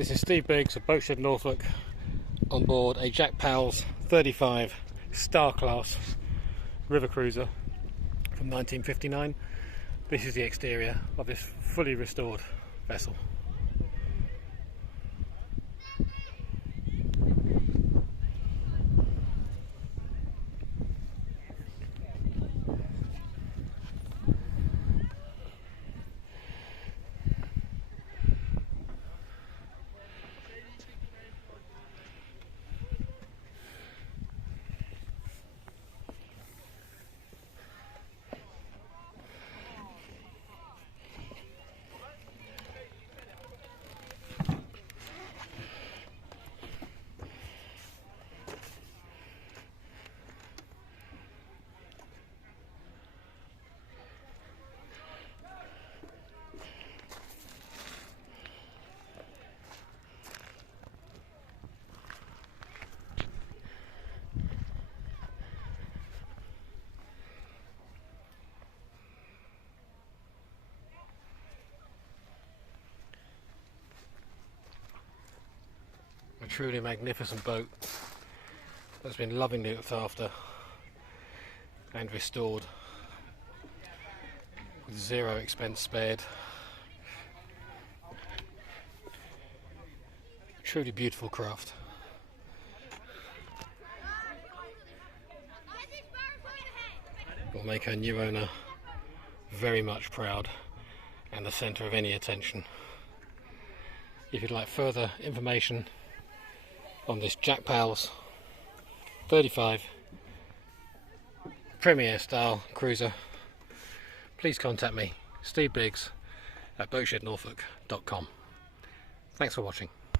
This is Steve Biggs of Boatshed, Norfolk, on board a Jack Powels 35 Star Class river cruiser from 1959. This is the exterior of this fully restored vessel. A truly magnificent boat that's been lovingly looked after and restored with zero expense spared. Truly beautiful craft. Will make her new owner very much proud and the centre of any attention. If you'd like further information on this Jack Powels 35 Premier style cruiser, please contact me, Steve Biggs at boatshednorfolk.com. Thanks for watching.